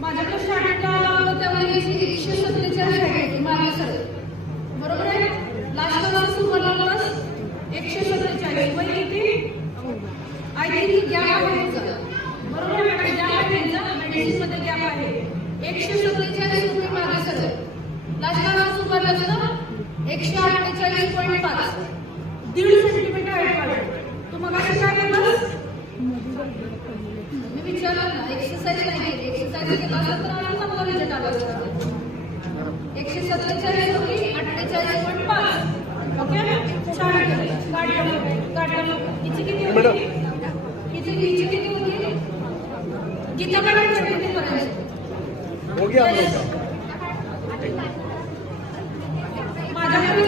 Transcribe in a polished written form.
माझ्याकडे स्टार्टिंगला आलं त्यावेळी 147 आहे मागे सर बरोबर आहे. लास्ट क्लास सुपर क्लास 147 वय किती आय थिंक गॅप आहे बरोबर आहे. गॅप आहे मेडिसिन मध्ये गॅप आहे 147 तुम्ही मागे sir. Last class super class 148.5 1.5 centimetre height वाढली. तुम्हाला काय केलं मी विचारलं ना एक्सरसाइज नाही केली. एक्सरसाइज केला तर आम्ही चांगला रिझल्ट आला असता. 147 होती 48.5 ओके छान काढलं. हिची किती होती हिची किती होती गीता मॅडम किती पर्यंत हो गया माझ्याकडे